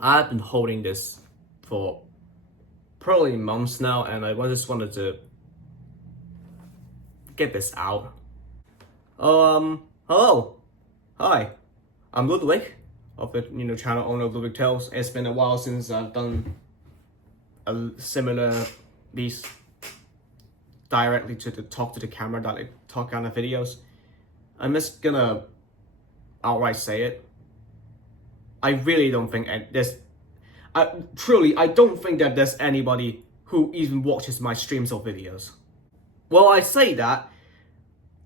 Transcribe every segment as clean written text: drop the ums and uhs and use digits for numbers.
I've been holding this for probably months now, and I just wanted to get this out. Hello, hi, I'm Ludwig of the channel owner of Ludwig Tales. It's been a while since I've done a similar these directly to the talk to the camera that I talk kind of videos. I'm just gonna outright say it. I really don't think I don't think that there's anybody who even watches my streams or videos. Well, I say that.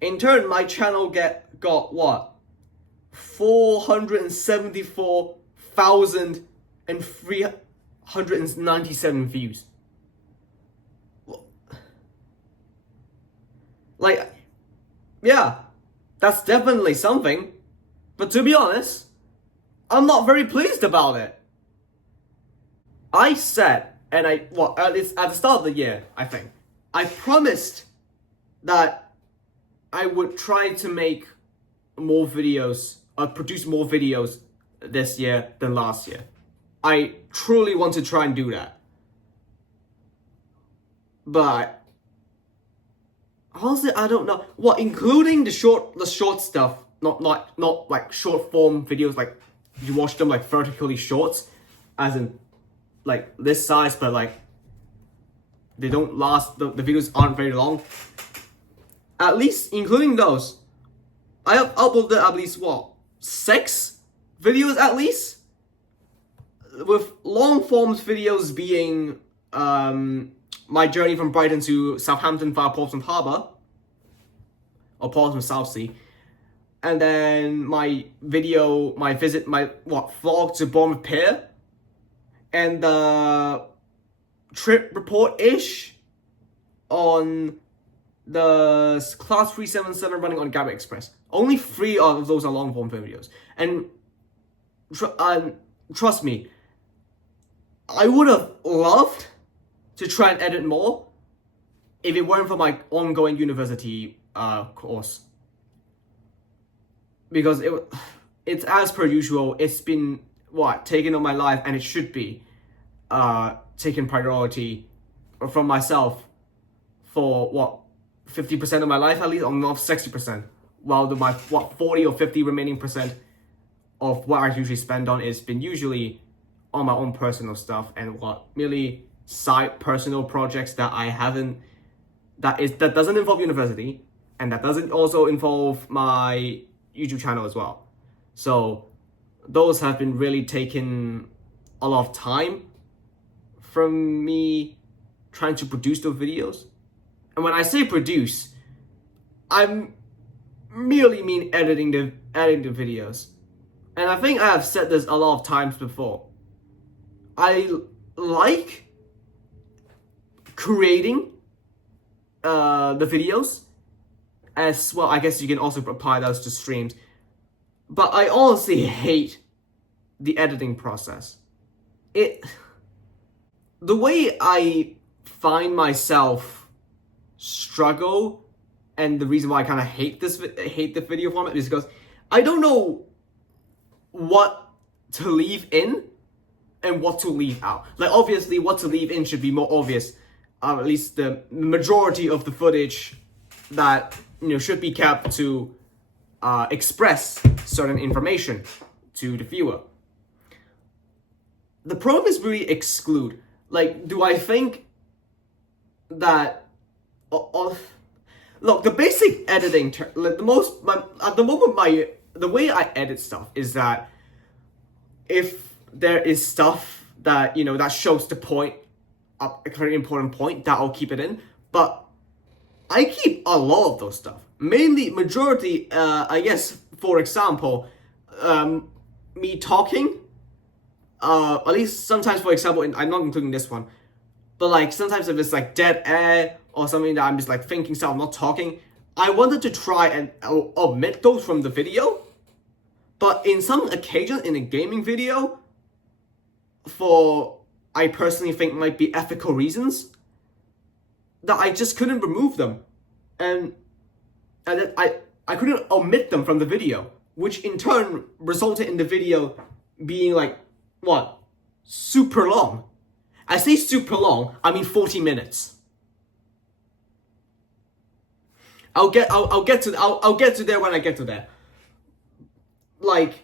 In turn, my channel got what? 474,397 views. Like, yeah, that's definitely something. But to be honest, I'm not very pleased about it. I said, and at least at the start of the year, I think, I promised that I would try to make more videos, produce more videos this year than last year. I truly want to try and do that. But honestly, I don't know. What, including the short stuff, not like short form videos, like you watch them like vertically shorts, as in like this size, but like they don't last, the videos aren't very long. At least including those, I have uploaded at least what, 6 videos at least, with long forms videos being my journey from Brighton to Southampton via Portsmouth Harbour, or Portsmouth Southsea, and then my vlog to Bournemouth Pier, and the trip report-ish on the Class 377 running on Gatwick Express. Only 3 of those are long-form videos. And trust me, I would have loved to try and edit more if it weren't for my ongoing university course. Because it's as per usual, it's been taken on my life, and it should be taken priority from myself for 50% of my life at least, or not 60%, while my 40 or 50 remaining percent of what I usually spend on is been usually on my own personal stuff and merely side personal projects that I haven't, that doesn't involve university, and that doesn't also involve my YouTube channel as well. So those have been really taking a lot of time from me trying to produce those videos. And when I say produce, I merely mean editing the videos. And I think I have said this a lot of times before. I like creating the videos as well. I guess you can also apply those to streams. But I honestly hate the editing process. The way I find myself struggle, and the reason why I kind of hate the video format is because I don't know what to leave in and what to leave out. Like, obviously what to leave in should be more obvious, at least the majority of the footage that should be kept to express certain information to the viewer. The problem is really exclude. Like, do I think that look, the basic editing like the way I edit stuff is that if there is stuff that that shows the point, a very important point, that I'll keep it in. But I keep a lot of those stuff, majority, I guess, for example, me talking, at least sometimes, for example, I'm not including this one, but like sometimes if it's like dead air or something that I'm just like thinking stuff, I'm not talking, I wanted to try and omit those from the video. But in some occasions in a gaming video, for I personally think might be ethical reasons, that I just couldn't remove them, and I couldn't omit them from the video, which in turn resulted in the video being like super long. I say super long, I mean 40 minutes. I'll get to there when I get to there. Like,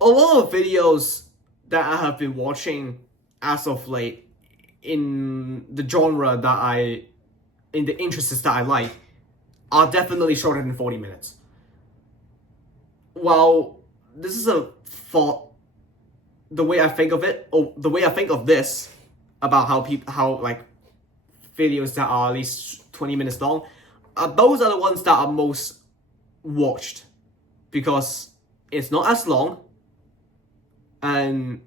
a lot of videos that I have been watching as of late in the genre in the interests that I like, are definitely shorter than 40 minutes. Well, this is a thought, the way I think of it, or the way I think of this, about how like videos that are at least 20 minutes long, those are the ones that are most watched, because it's not as long, and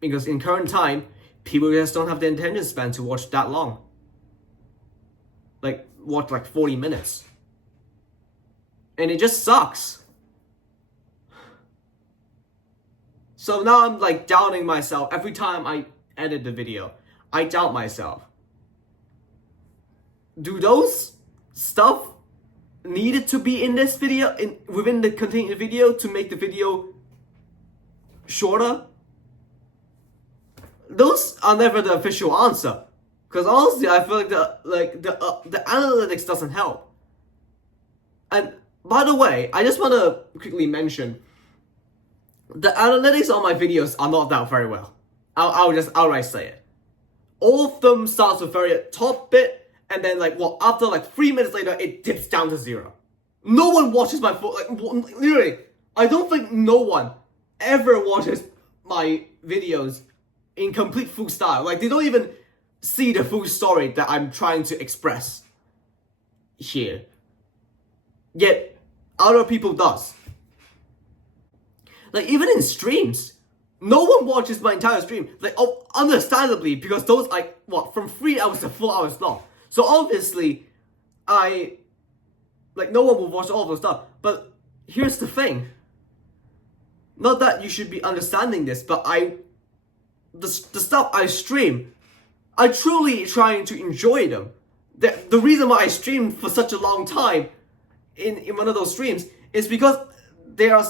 because in current time, people just don't have the attention span to watch that long. Like, watch like 40 minutes. And it just sucks. So now I'm like doubting myself. Every time I edit the video, I doubt myself. Do those stuff needed to be in this video, within the contained video, to make the video shorter? Those are never the official answer, because honestly, I feel like the analytics doesn't help. And by the way, I just want to quickly mention, the analytics on my videos are not that very well. I'll just outright say it. All of them starts with very top bit, and then after 3 minutes later, it dips down to 0. No one watches my full, literally, I don't think no one ever watches my videos in complete full style. Like, they don't even see the full story that I'm trying to express here. Yet, other people does. Like, even in streams, no one watches my entire stream. Like, understandably, because those, from 3 hours to 4 hours long. So obviously, no one will watch all of those stuff. But here's the thing. Not that you should be understanding this, but the stuff I stream, I truly trying to enjoy them. The reason why I stream for such a long time in one of those streams is because there are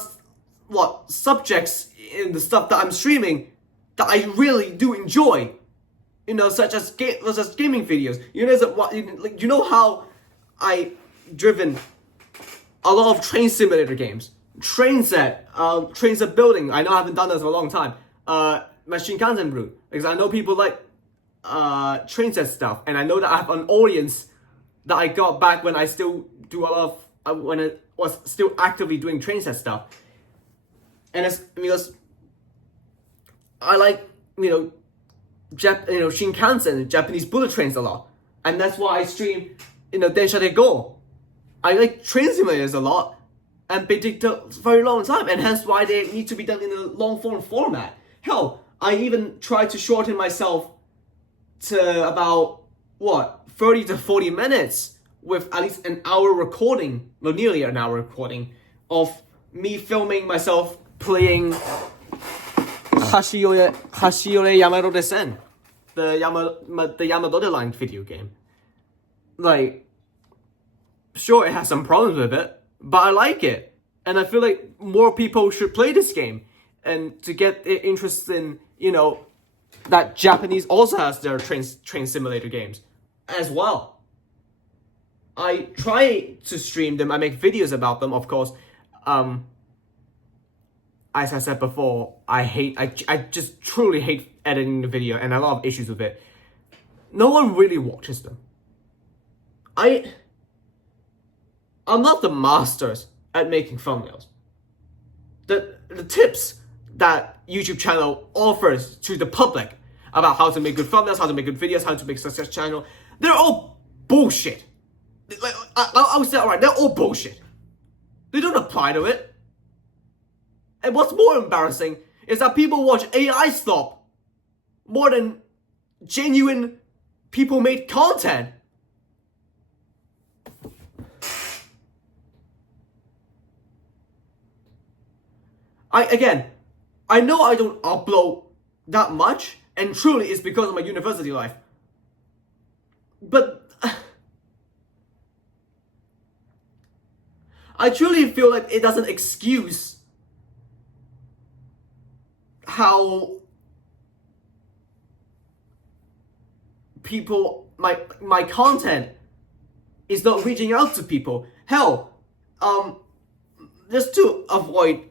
subjects in the stuff that I'm streaming that I really do enjoy. Such as gaming videos. You know how I driven a lot of train simulator games. Trainz building. I know I haven't done this for a long time. Machine Kanzen route, because I know people like Trainz stuff, and I know that I have an audience that I got back when I still do a lot of when I was still actively doing Trainz stuff. And it's because I like Shinkansen, Japanese bullet trains a lot, and that's why I stream Densha de Go. I like train simulators a lot, and they take a very long time, and hence why they need to be done in a long form format. Hell, I even tried to shorten myself to about 30 to 40 minutes with at least an hour recording, well, nearly an hour recording of me filming myself playing Hashiyore Yamado Desen, the Yamato line video game. Like, sure, it has some problems with it, but I like it, and I feel like more people should play this game, and to get interest in that Japanese also has their train simulator games as well. I try to stream them. I make videos about them, of course. As I said before, I just truly hate editing the video, and a lot of issues with it. No one really watches them. I'm not the masters at making thumbnails. The tips that YouTube channel offers to the public about how to make good thumbnails, how to make good videos, how to make success channel, they're all bullshit. I would say, alright, they're all bullshit. They don't apply to it. And what's more embarrassing is that people watch AI stuff more than genuine people-made content. I know I don't upload that much, and truly it's because of my university life. But I truly feel like it doesn't excuse how people, my content is not reaching out to people. Hell, just to avoid,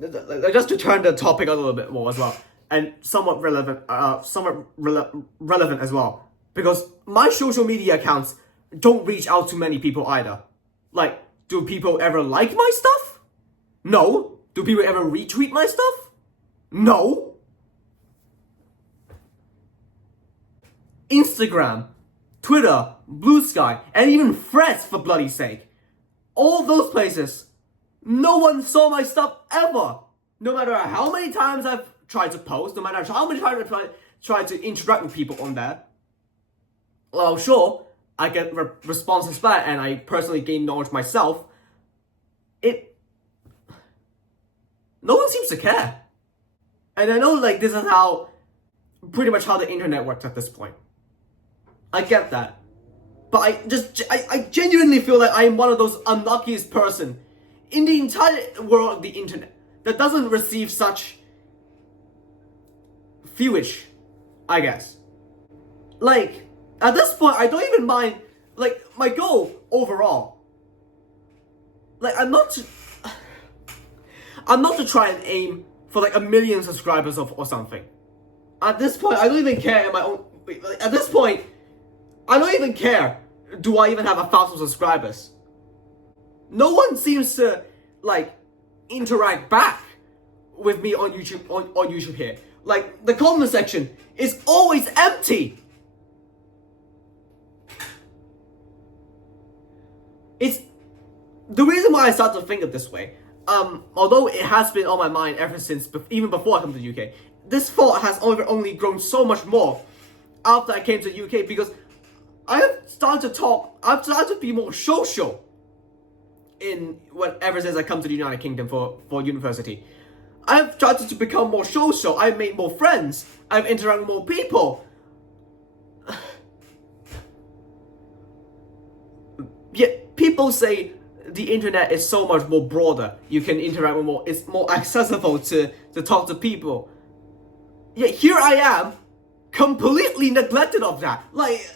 just to turn the topic a little bit more as well, and somewhat relevant as well, because my social media accounts don't reach out to many people either. Like, do people ever like my stuff? No. Do people ever retweet my stuff? No. Instagram, Twitter, Blue Sky, and even Threads, for bloody sake. All those places, no one saw my stuff ever. No matter how many times I've tried to post, no matter how many times I've tried to interact with people on there. Well, sure, I get responses back and I personally gain knowledge myself. No one seems to care. And I know, like, this is pretty much how the internet works at this point. I get that. But I genuinely feel like I am one of those unluckiest person in the entire world of the internet that doesn't receive such viewage, I guess. Like, at this point, I don't even mind, like, my goal overall. Like, I'm not to try and aim for like 1 million subscribers or something. At this point, I don't even care at this point, I don't even care. Do I even have 1,000 subscribers? No one seems to like interact back with me on YouTube on YouTube here. Like, the comment section is always empty. It's the reason why I started to think of this way. Although it has been on my mind ever since, even before I come to the UK, this thought has only grown so much more after I came to the UK, because I've started to be more social ever since I come to the United Kingdom for university. I've started to become more social. I've made more friends. I've interacted with more people. Yet people say the internet is so much more broader. You can interact with more. It's more accessible to talk to people. Yet here I am, completely neglected of that. Like,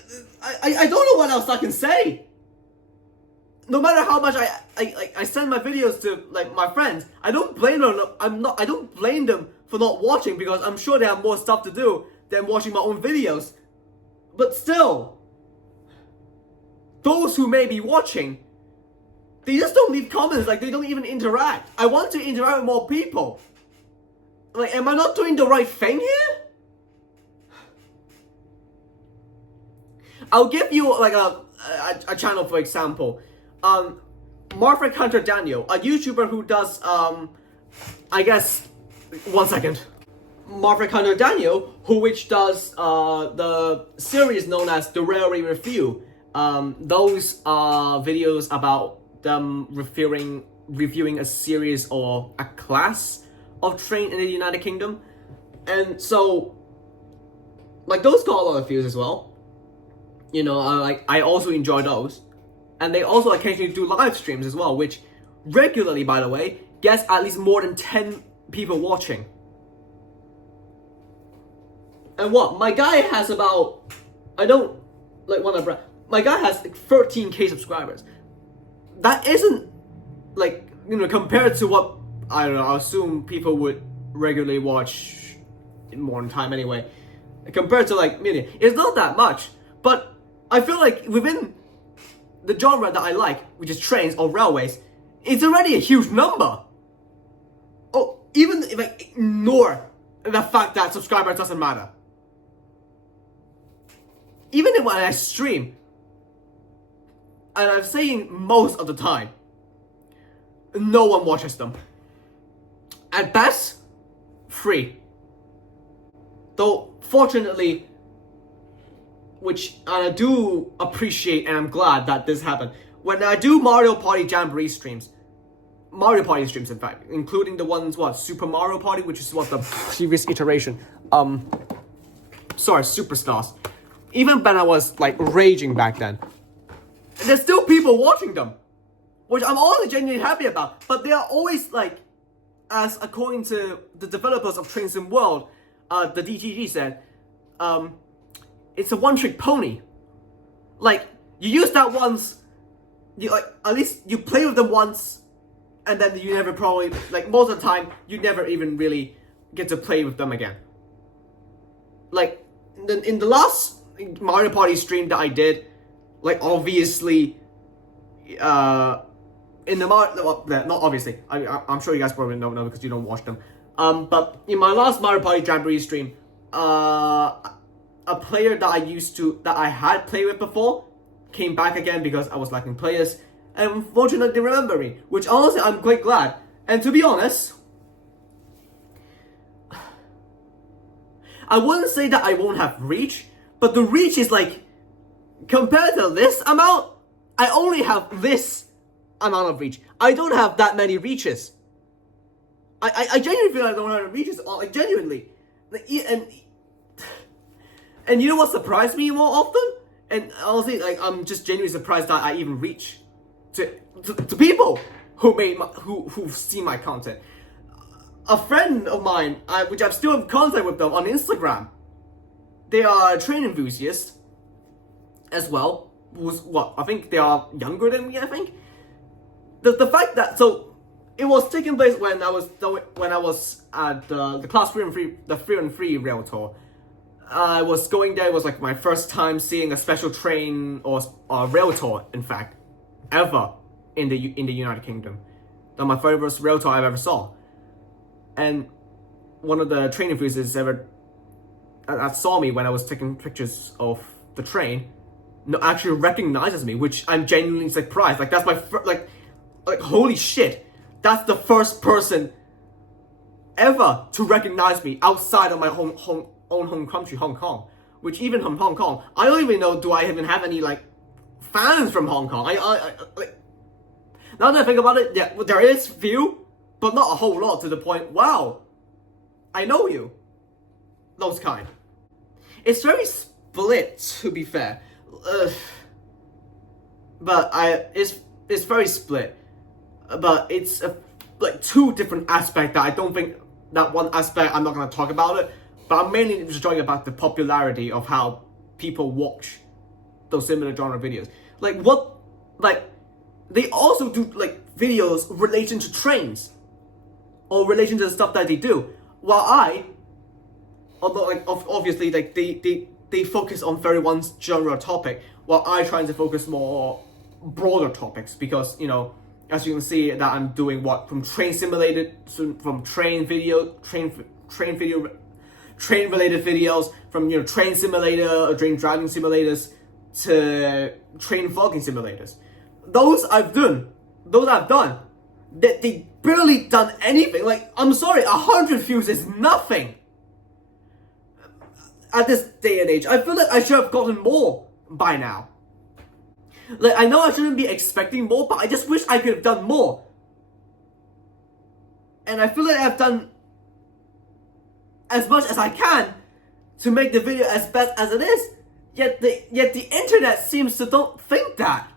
I don't know what else I can say. No matter how much I send my videos to like my friends, I don't blame them. I don't blame them for not watching, because I'm sure they have more stuff to do than watching my own videos. But still, those who may be watching, they just don't leave comments. Like, they don't even interact. I want to interact with more people. Like, am I not doing the right thing here? I'll give you like a channel, for example. Marfred Hunter Daniel, a YouTuber who does I guess 1 second. Marfred Hunter Daniel, which does the series known as the Railway Review. Those are videos about them reviewing a series or a class of train in the United Kingdom. And so, like, those got a lot of views as well. You know, I also enjoy those. And they also occasionally do live streams as well, which regularly, by the way, gets at least more than 10 people watching. And what? My guy has about, I don't like want to brag, my guy has like 13k subscribers. That isn't, like, you know, compared to what, I don't know, I assume people would regularly watch in more time anyway. Compared to like million, it's not that much. But I feel like within the genre that I like, which is trains or railways, it's already a huge number. Oh, even if I ignore the fact that subscribers doesn't matter. Even when I stream, and I'm saying most of the time, no one watches them. At best, free. Though, fortunately, which I do appreciate and I'm glad that this happened, when I do Mario Party Jamboree streams, in fact, including the ones, Super Mario Party, which is the previous iteration, Superstars. Even when I was, like, raging back then, there's still people watching them, which I'm always genuinely happy about, but they are always, like, as according to the developers of Trainz World, the DGG said, it's a one-trick pony. Like, you use that once, you like at least you play with them once, and then you never probably, like most of the time, you never even really get to play with them again. Like, in the last Mario Party stream that I did, like obviously, in the well, not obviously, I'm sure you guys probably don't know because you don't watch them. But in my last Mario Party Jamboree stream, a player that I had played with before came back again because I was lacking players, and unfortunately they remember me, which honestly I'm quite glad. And to be honest, I wouldn't say that I won't have reach, but the reach is like, compared to this amount, I only have this amount of reach. I don't have that many reaches. I genuinely feel like I don't have reaches, like genuinely. And you know what surprised me more often? And honestly, like I'm just genuinely surprised that I even reach to people who've seen my content. A friend of mine, which I'm still in contact with them on Instagram, they are train enthusiasts as well. I think they are younger than me. I think the fact that it was taking place when I was at the class 3 and 3, the 3 and 3 rail tour. I was going there. It was like my first time seeing a special train or rail tour, in fact, ever in the United Kingdom. That my first rail tour I ever saw. And one of the train enthusiasts that saw me when I was taking pictures of the train, actually recognizes me, which I'm genuinely surprised. Like that's my like holy shit, that's the first person ever to recognize me outside of my own home country, Hong Kong. Which even from Hong Kong, I don't even know, do I even have any like fans from Hong Kong? I like, now that I think about it, yeah, there is few, but not a whole lot to the point, wow, I know you. Those kind. It's very split, to be fair. But it's very split. But it's like two different aspects that I don't think, that one aspect I'm not going to talk about it. But I'm mainly just talking about the popularity of how people watch those similar genre videos. They also do like videos relating to trains. Or relation to the stuff that they do. While although like obviously like they focus on very one genre topic, while I try to focus more broader topics, because you know, as you can see that I'm doing from train simulated, from train related videos, from train simulator or train driving simulators to train vlogging simulators. Those I've done. They barely done anything. Like, I'm sorry, 100 views is nothing at this day and age. I feel like I should have gotten more by now. Like, I know I shouldn't be expecting more, but I just wish I could have done more. And I feel like I've done as much as I can to make the video as best as it is. Yet the internet seems to don't think that.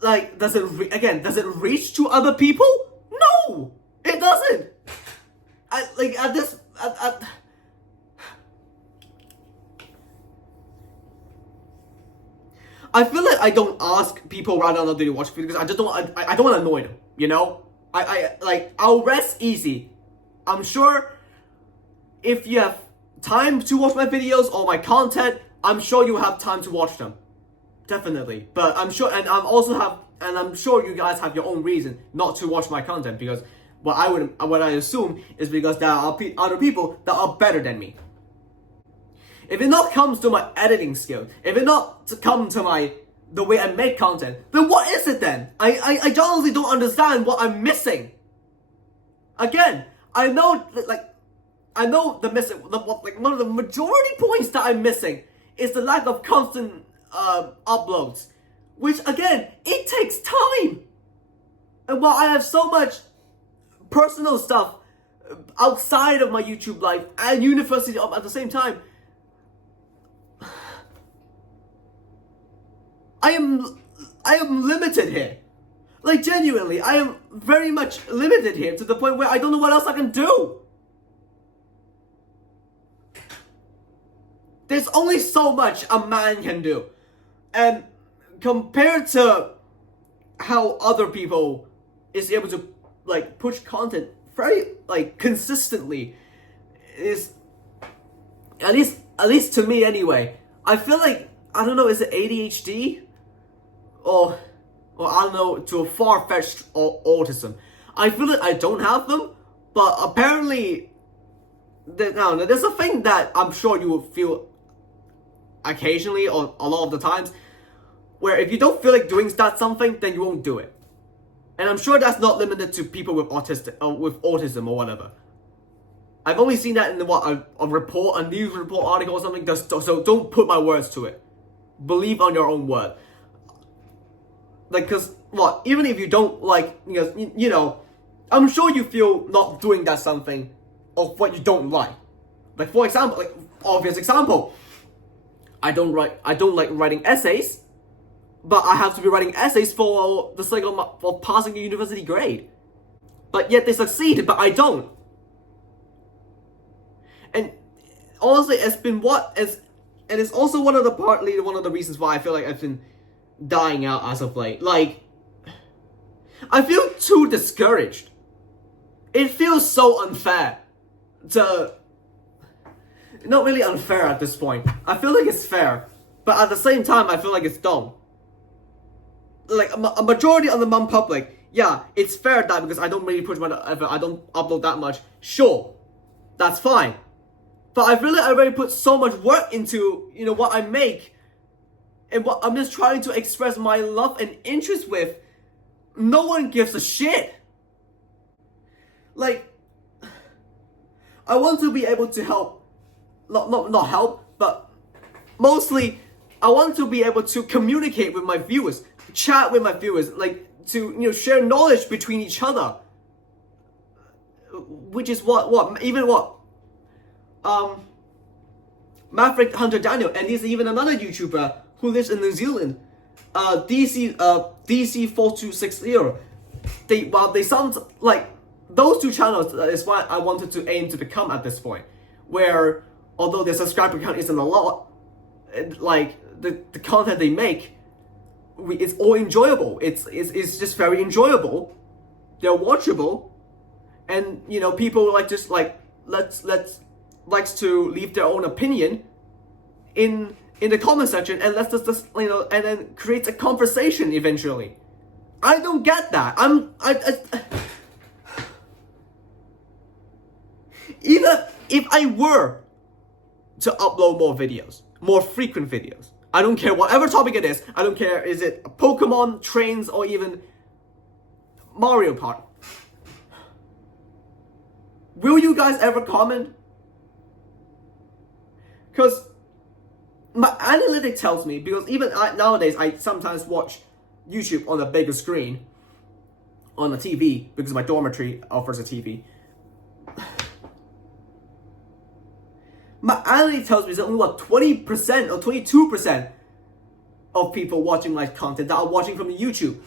Like, does it reach to other people? No, it doesn't. I feel like I don't ask people rather than to watch videos because I just don't. I don't want to annoy them. You know, I'll rest easy. I'm sure if you have time to watch my videos or my content, I'm sure you have time to watch them. Definitely, but I'm sure, and I'm sure you guys have your own reason not to watch my content, because what I assume is because there are other people that are better than me. If it not comes to my editing skill, if it not come to the way I make content, then what is it then? I honestly don't understand what I'm missing. Again, I know the missing, one of the majority points that I'm missing is the lack of constant uploads, which again, it takes time. And while I have so much personal stuff outside of my YouTube life and university at the same time, I am limited here. Like, genuinely, I am very much limited here to the point where I don't know what else I can do. There's only so much a man can do. And compared to how other people is able to, like, push content very, like, consistently, is, at least to me anyway, I feel like, I don't know, is it ADHD? Or I don't know, to a far-fetched autism. I feel like I don't have them, but apparently, there's a thing that I'm sure you will feel occasionally or a lot of the times, where if you don't feel like doing something, then you won't do it. And I'm sure that's not limited to people with autism or whatever. I've only seen that in a news report article or something. So don't put my words to it. Believe on your own word. Like, cause even if you don't like, you know, I'm sure you feel not doing that something of what you don't like. Like, for example, like, obvious example, I don't like writing essays, but I have to be writing essays for the sake of passing a university grade. But yet they succeed, but I don't. And honestly, and it's also partly one of the reasons why I feel like I've been dying out as of late. Like, I feel too discouraged. It feels so unfair not really unfair at this point. I feel like it's fair, but at the same time, I feel like it's dumb. Like, a majority of the public, yeah, it's fair that because I don't really push my effort, I don't upload that much. Sure, that's fine. But I feel like I already put so much work into, what I make, and what I'm just trying to express my love and interest with. No one gives a shit. Like, I want to be able to help, not help, but mostly I want to be able to communicate with my viewers, chat with my viewers, like to share knowledge between each other, which is Maverick Hunter Daniel, and there's even another YouTuber who lives in New Zealand, DC4260. They sound like those two channels is what I wanted to aim to become at this point, where although their subscriber count isn't a lot, like the content they make, it's all enjoyable. It's just very enjoyable. They're watchable, and people likes to leave their own opinion in the comment section, and let's just and then create a conversation eventually. I don't get that. Even if I were to upload more frequent videos, I don't care whatever topic it is. I don't care, is it Pokemon, Trainz, or even Mario Kart. Will you guys ever comment? Because my analytic tells me, because even nowadays I sometimes watch YouTube on a bigger screen on the TV, because my dormitory offers a TV. My analytic tells me that only 20% or 22% of people watching my content that are watching from YouTube,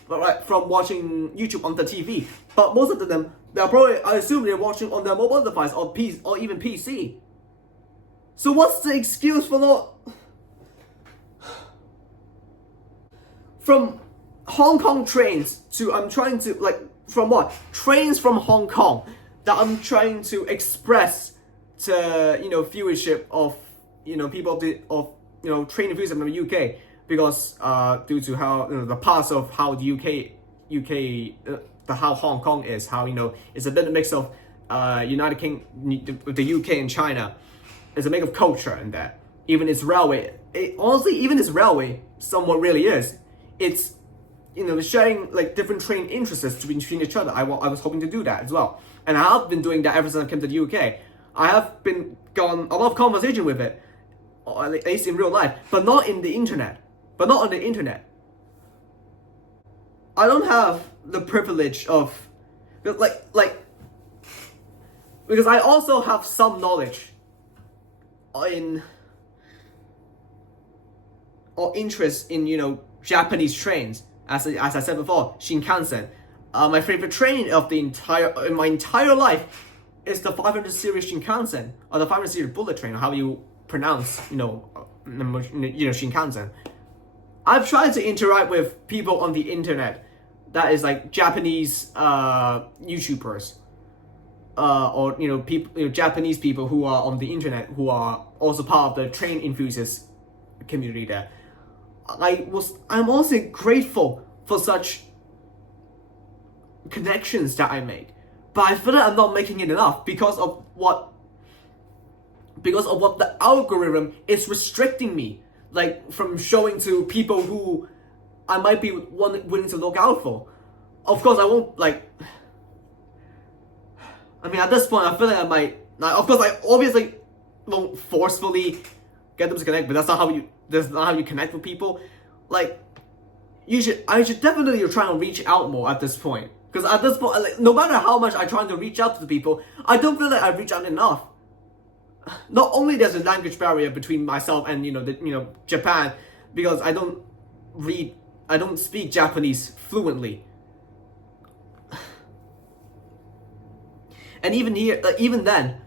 from watching YouTube on the TV. But most of them, I assume they're watching on their mobile device or even PC. So what's the excuse for not? From Hong Kong Trainz to I'm trying to from what? Trainz from Hong Kong that I'm trying to express to viewership of people of trained viewers from the UK, because due to how the past of how the how Hong Kong is, how it's a bit of mix of United Kingdom with the UK and China. It's a mix of culture and that. Even its railway, honestly, even its railway somewhat really is. It's sharing different train interests between each other. I was hoping to do that as well, and I have been doing that ever since I came to the UK. I have been gone a lot of conversation with it, or at least in real life, but not in the internet. But not on the internet. I don't have the privilege of, because I also have some knowledge in or interest in Japanese trains, as I said before, Shinkansen. My favorite train of in my entire life is the 500 series Shinkansen, or the 500 series bullet train, or how you pronounce, Shinkansen. I've tried to interact with people on the internet, that is like Japanese YouTubers, or people, Japanese people who are on the internet who are also part of the train enthusiast community there. I'm also grateful for such connections that I make, but I feel like I'm not making it enough because of what the algorithm is restricting me, like from showing to people who I might be willing to look out for. Of course, I won't at this point, I feel like I might. Of course, I obviously won't forcefully get them to connect, but that's not how you connect with people. I should definitely try and reach out more at this point. Because at this point, no matter how much I try to reach out to the people, I don't feel like I reach out enough. Not only there's a language barrier between myself and Japan, because I don't speak Japanese fluently. And even here, even then,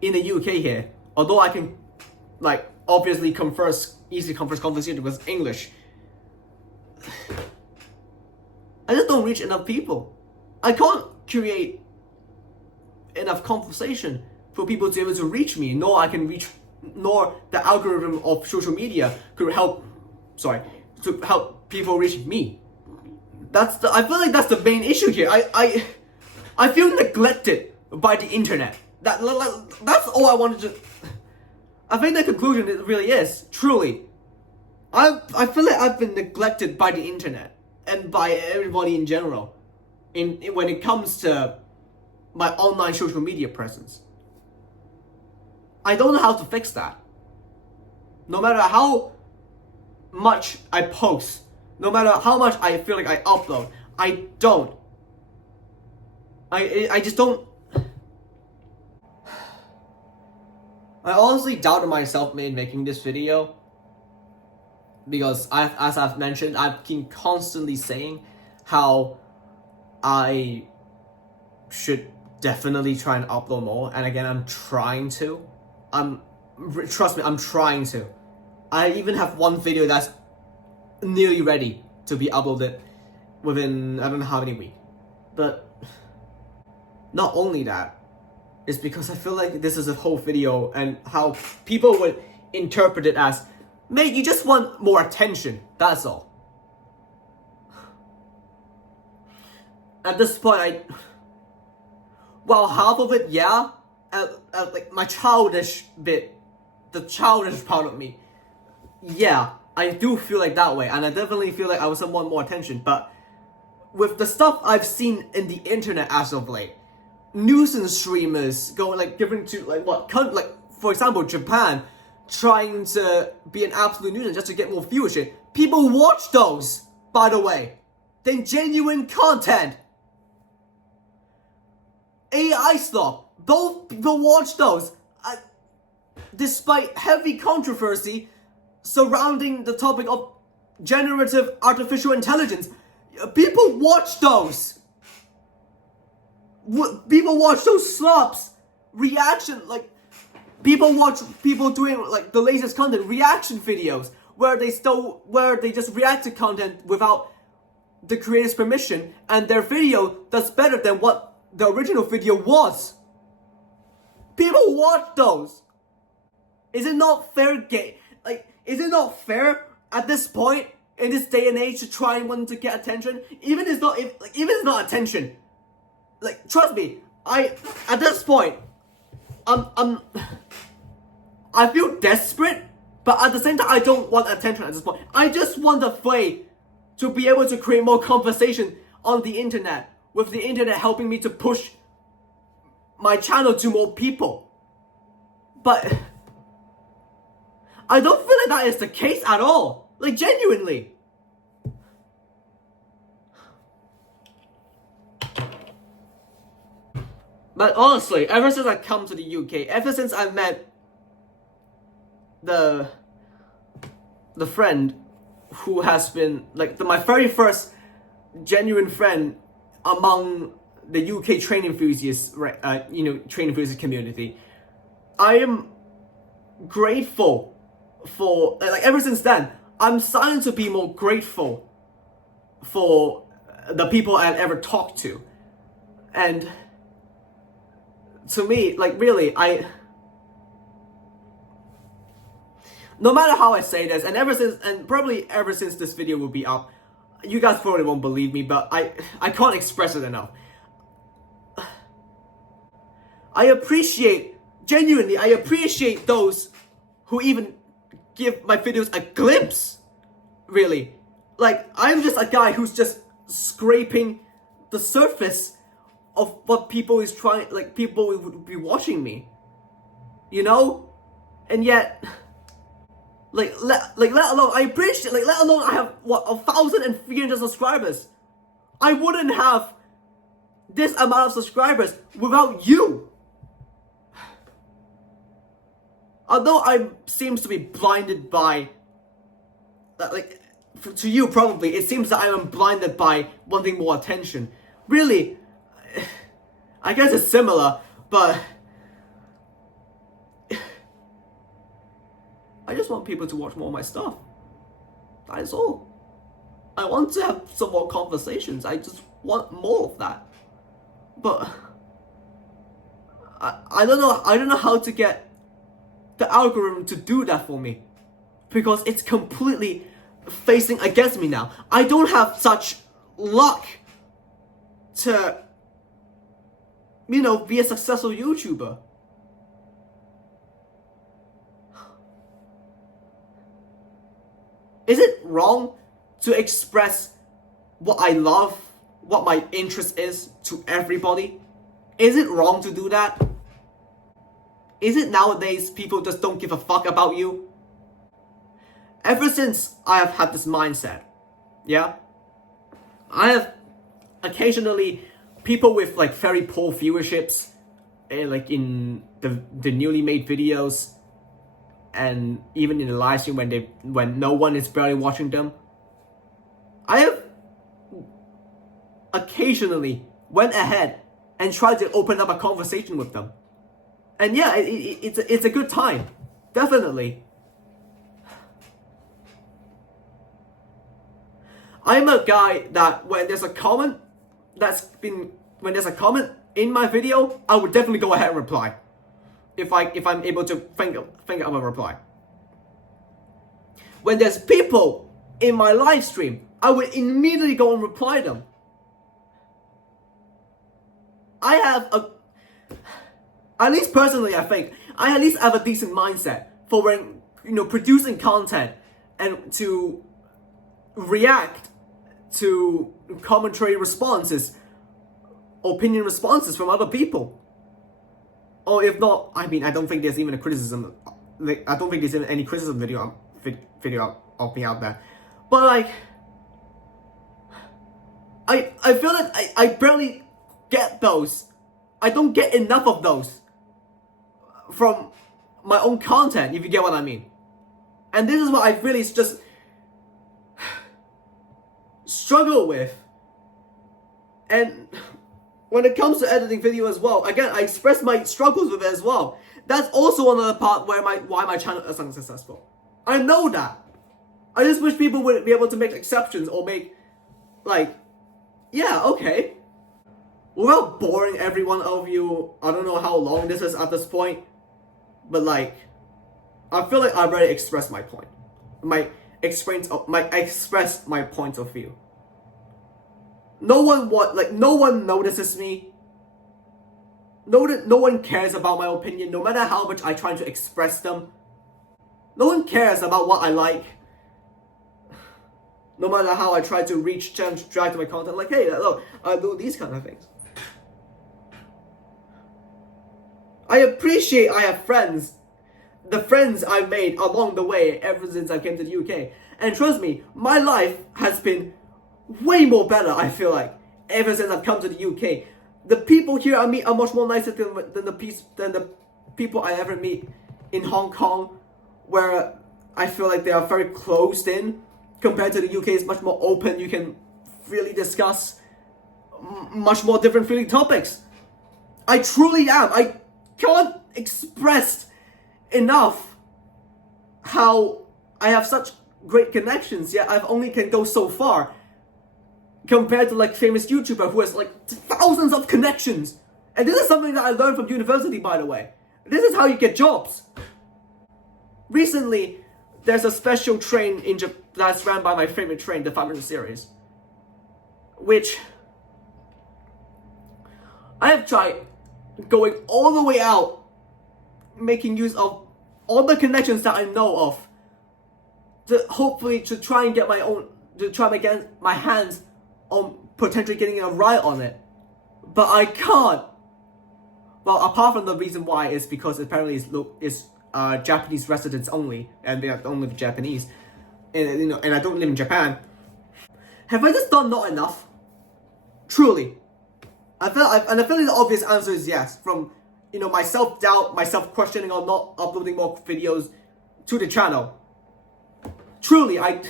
in the UK here, although I can obviously easily converse conversation with English, I just don't reach enough people. I can't create enough conversation for people to be able to reach me, nor the algorithm of social media could help people reach me. I feel like that's the main issue here. I feel neglected by the internet. That's all I wanted to. I think the conclusion it really is truly. I feel like I've been neglected by the internet and by everybody in general, when it comes to my online social media presence. I don't know how to fix that. No matter how much I post, no matter how much I feel like I upload, I just don't. I honestly doubted myself in making this video, because as I've mentioned, I've been constantly saying how I should definitely try and upload more, and again, I'm trying to. Trust me, I'm trying to. I even have one video that's nearly ready to be uploaded within I don't know how many weeks. But not only that, it's because I feel like this is a whole video and how people would interpret it as, mate, you just want more attention, that's all. At this point, well, half of it, yeah, my childish bit, the childish part of me, yeah, I do feel like that way, and I definitely feel like I would want more attention, but with the stuff I've seen in the internet as of late, nuisance streamers going giving to for example, Japan trying to be an absolute nuisance just to get more viewership. People watch those, by the way. They're genuine content. AI stuff, those people watch those. Despite heavy controversy surrounding the topic of generative artificial intelligence, people watch those. People watch those slops, reaction, people watch people doing the latest content, reaction videos, where they just react to content without the creator's permission, and their video does better than what the original video was. People watch those. Is it not fair? Is it not fair at this point in this day and age to try and want to get attention? Even if it's not attention. Trust me, at this point, I feel desperate, but at the same time, I don't want attention at this point. I just want a way to be able to create more conversation on the internet, with the internet helping me to push my channel to more people. But I don't feel like that is the case at all. Genuinely. But honestly, ever since I come to the UK, ever since I met the friend who has been my very first genuine friend among the UK train enthusiasts, train enthusiast community. I am grateful for, like, ever since then, I'm starting to be more grateful for the people I've ever talked to. And to me, like, really, no matter how I say this, and probably ever since this video will be up, you guys probably won't believe me, but I can't express it enough. Genuinely, I appreciate those who even give my videos a glimpse, really. Like, I'm just a guy who's just scraping the surface of what people would be watching me, you know? And yet, let alone, I appreciate, let alone I have, 1,300 subscribers. I wouldn't have this amount of subscribers without you. Although I seems to be blinded by, to you probably, it seems that I am blinded by wanting more attention. Really, I guess it's similar, but I just want people to watch more of my stuff. That is all. I want to have some more conversations. I just want more of that. But I don't know how to get the algorithm to do that for me, because it's completely facing against me now. I don't have such luck to, be a successful YouTuber. Is it wrong to express what I love, what my interest is, to everybody? Is it wrong to do that? Is it nowadays people just don't give a fuck about you? Ever since I have had this mindset, yeah, I have occasionally people with like very poor viewerships, like in the newly made videos, and even in the live stream when no one is barely watching them. I have occasionally went ahead and tried to open up a conversation with them. And yeah, it's a good time, definitely. I'm a guy that when there's a comment in my video, I would definitely go ahead and reply. If I'm able to think of a reply. When there's people in my live stream, I would immediately go and reply them. I have at least personally, I think, I at least have a decent mindset for when, producing content and to react to commentary responses, opinion responses from other people. Or if not, I don't think there's even a criticism. I don't think there's even any criticism video of me out there. But I feel like I barely get those. I don't get enough of those from my own content, if you get what I mean. And this is what I really just struggle with. And when it comes to editing video as well, again, I express my struggles with it as well. That's also another part why my channel is unsuccessful. I know that. I just wish people would be able to make exceptions or make, yeah, okay. Without boring every one of you, I don't know how long this is at this point, but I feel like I already expressed my point. Express my point of view. No one notices me. No one cares about my opinion, no matter how much I try to express them. No one cares about what I like. No matter how I try to drag to my content, hey, look, I do these kind of things. I appreciate I have friends. The friends I made along the way ever since I came to the UK. And trust me, my life has been way more better, I feel like, ever since I've come to the UK. The people here I meet are much more nicer than the people I ever meet in Hong Kong, where I feel like they are very closed in. Compared to the UK, it's much more open. You can freely discuss much more different feeling topics. I truly am. I can't express enough how I have such great connections, yet I've only can go so far compared to like famous YouTuber who has like thousands of connections. And this is something that I learned from university, by the way. This is how you get jobs. Recently, there's a special train in Japan that's ran by my favorite train, the 500 series, which I have tried going all the way out, making use of all the connections that I know of, to hopefully to try and get my hands on potentially getting a ride on it. But I can't. Well, apart from the reason why is because apparently it's Japanese residents only, and they are only Japanese, and and I don't live in Japan. Have I just done not enough? Truly, I feel like the obvious answer is yes. From my self-doubt, my self-questioning on not uploading more videos to the channel. Truly, I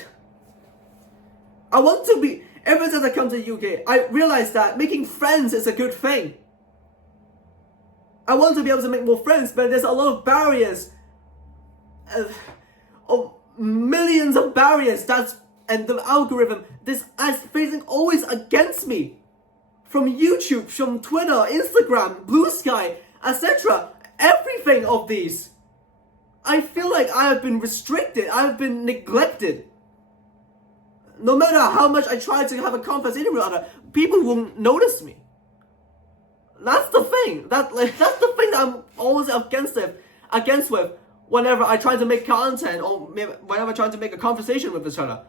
want to be. Ever since I come to the UK, I realized that making friends is a good thing. I want to be able to make more friends, but there's a lot of barriers, of millions of barriers and the algorithm is facing always against me. From YouTube, from Twitter, Instagram, Blue Sky, etc. Everything of these. I feel like I have been restricted, I have been neglected. No matter how much I try to have a conversation with other people, won't notice me. That's the thing. That's the thing that I'm always against with whenever I try to make content or whenever I try to make a conversation with each other.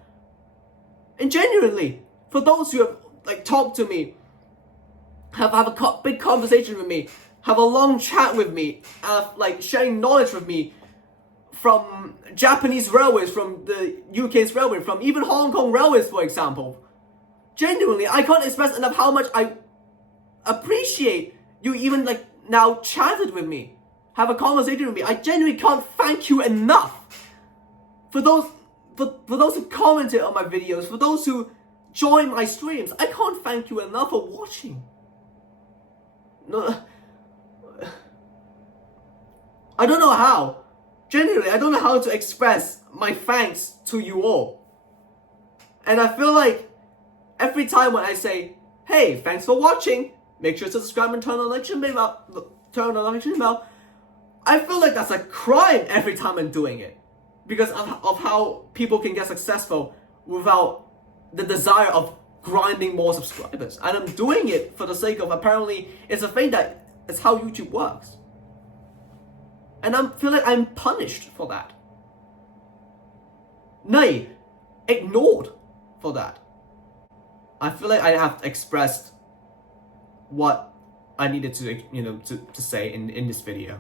And genuinely, for those who have talked to me, have a big conversation with me, have a long chat with me, sharing knowledge with me from Japanese railways, from the UK's railway, from even Hong Kong railways, for example. Genuinely, I can't express enough how much I appreciate you even now chatted with me, have a conversation with me. I genuinely can't thank you enough for those who commented on my videos, for those who join my streams. I can't thank you enough for watching. No, I don't know how. Genuinely, I don't know how to express my thanks to you all. And I feel like every time when I say, hey, thanks for watching, make sure to subscribe and turn on the notification bell, I feel like that's a crime every time I'm doing it. Because of how people can get successful without the desire of grinding more subscribers. And I'm doing it for the sake of, apparently, it's a thing that it's how YouTube works. And I feel like I'm punished for that. Nay, ignored for that. I feel like I have expressed what I needed to say in this video.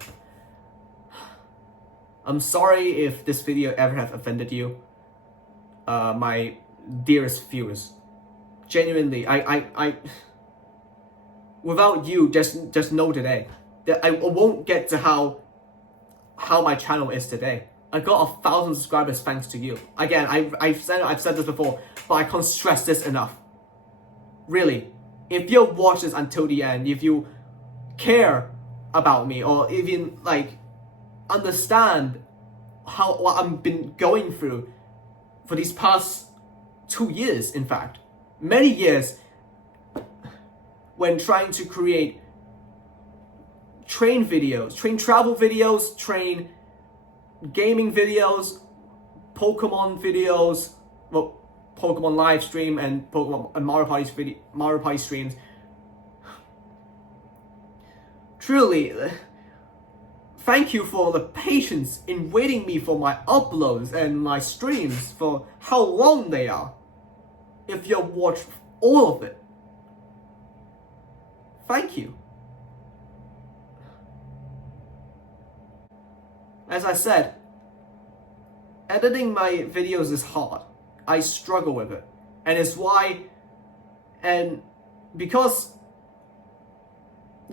I'm sorry if this video ever have offended you, my dearest viewers. Genuinely, I without you, just know today that I won't get to how my channel is today. I got 1,000 subscribers thanks to you. Again, I've said this before, but I can't stress this enough. Really, if you watch this until the end, if you care about me, or even understand what I've been going through for these past 2 years, in fact, many years, when trying to create train videos, train travel videos, train gaming videos, Pokemon videos, well, Pokemon live stream and Pokemon and Mario Party streams. Truly, thank you for the patience in waiting me for my uploads and my streams for how long they are. If you watch all of it, thank you. As I said, editing my videos is hard. I struggle with it. And it's why, and because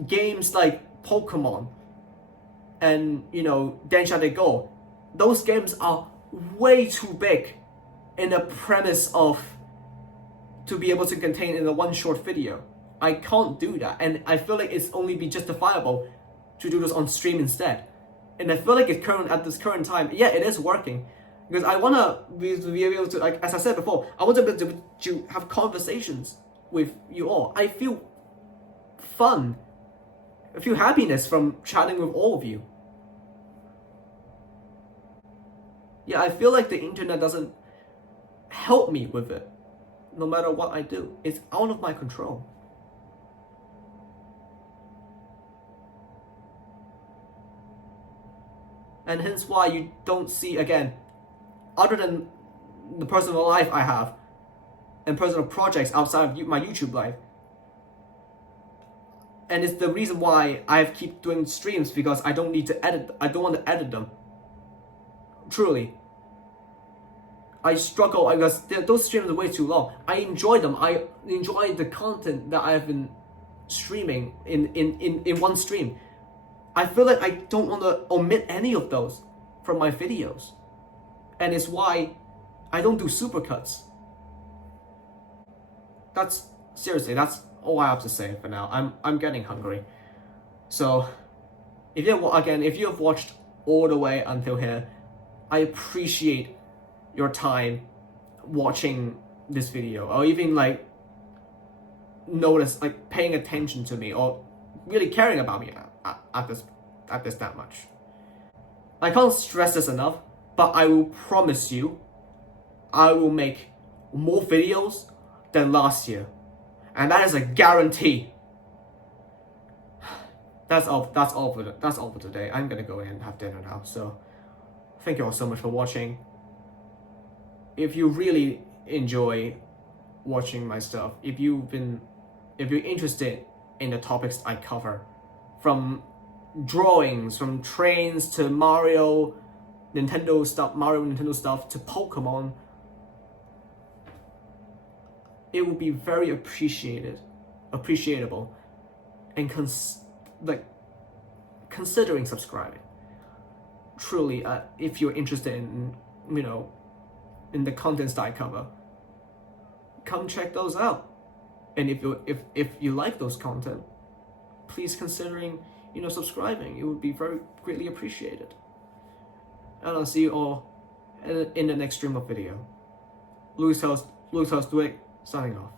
games like Pokemon and, Densha de Go, those games are way too big in the premise of to be able to contain in a one short video. I can't do that, and I feel like it's only be justifiable to do this on stream instead. And I feel like at this current time, yeah, it is working, because I wanna be able to, like as I said before, I want to be able to have conversations with you all. I feel fun, I feel happiness from chatting with all of you. Yeah, I feel like the internet doesn't help me with it. No matter what I do, it's out of my control. And hence why you don't see, again, other than the personal life I have and personal projects outside of my YouTube life. And it's the reason why I keep doing streams, because I don't need to edit. I don't want to edit them. Truly. I struggle because those streams are way too long. I enjoy them. I enjoy the content that I've been streaming in one stream. I feel like I don't want to omit any of those from my videos. And it's why I don't do supercuts. Seriously, that's all I have to say for now. I'm getting hungry. So if you have watched all the way until here, I appreciate your time watching this video, or even like paying attention to me, or really caring about me at this that much. I can't stress this enough, but I will promise you I will make more videos than last year, and that is a guarantee. That's all for today. I'm gonna go in and have dinner now. So thank you all so much for watching. If you really enjoy watching my stuff, if you're interested in the topics I cover, from drawings, from Trainz to Mario, Nintendo stuff to Pokemon, it would be very appreciable, and considering subscribing. Truly, if you're interested in, in the contents that I cover, come check those out. And if you like those content, please considering subscribing. It would be very greatly appreciated. And I'll see you all in the next stream of video. Louis House Dweck, signing off.